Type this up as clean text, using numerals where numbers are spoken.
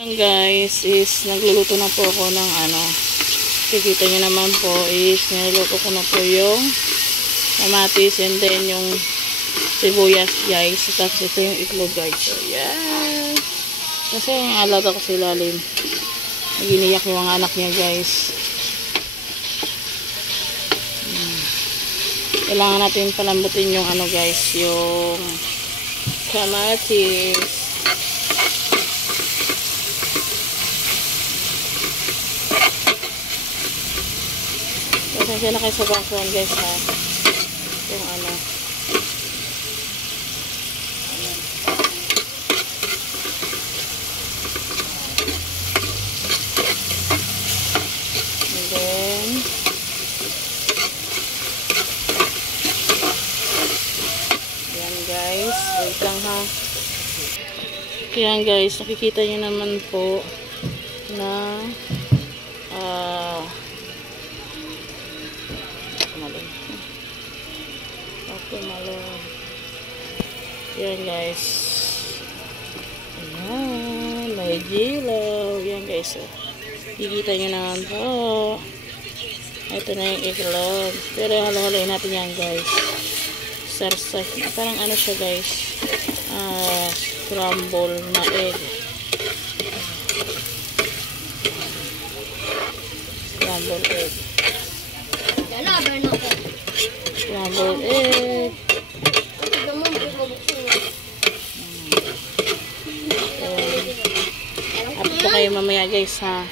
Guys, is nagluluto na po ako ng kikita nyo naman po is niluluto ko na po yung kamatis and then yung sibuyas guys. Tapos ito yung itlog guys. So yan. Kasi yung alaga ko sa ilalim. Naginiyak yung mga anak niya guys. Kailangan natin palambutin yung guys, yung kamatis. Pasensya na kayo sa background guys ha. Yung and then yan guys. Wait lang ha. Yan guys. Nakikita nyo naman po na yan guys. Ayan, may gilaw. Yan guys. So, kikita nyo naman po. Ito na yung iklog. Pero halo-haloin natin yan guys. Sarsay. Parang siya guys. Scramble na egg. Scramble egg. Scramble egg. Update ko kayo mamaya guys ha.